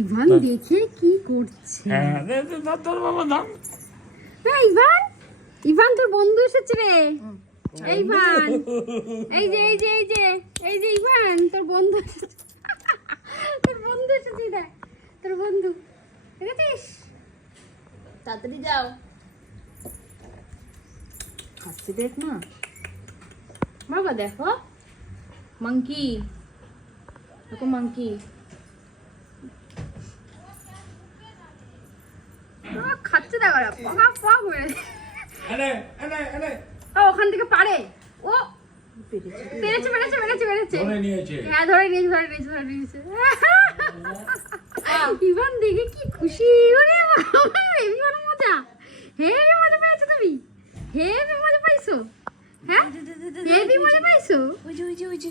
Ivan দেখে কি করছে? হ্যাঁ তোর বাবা দাম। হ্যাঁ ইভান, ইভান তোর বন্ধু এসেছে রে। এই ইভান, এই যে এই যে এই যে এই যে ইভান তোর বন্ধু এসেছে। তোর বন্ধু এসেছে, দেখ তোর বন্ধু দেখেছিস? তাড়াতাড়ি যাও। হাসছে দেখ না বাবা, দেখো মাংকি, দেখো মাংকি। খাচ্ছে দেখো, পকা পক করে। ও ওখান থেকে পারে, ও পেরেছে পেরেছে পেরেছে পেরেছে। ধরে নিয়েছে। হ্যাঁ ধরে নিয়েছে ধরে নিয়েছে ধরে নিয়েছে। ইভান দেখে কি খুশি, ওরে বাবা হেবি মজা, হেবি মজা পেয়েছো তুমি, হেবি মজা পাইছো। হ্যাঁ হেবি মজা পাইছো। ওই যে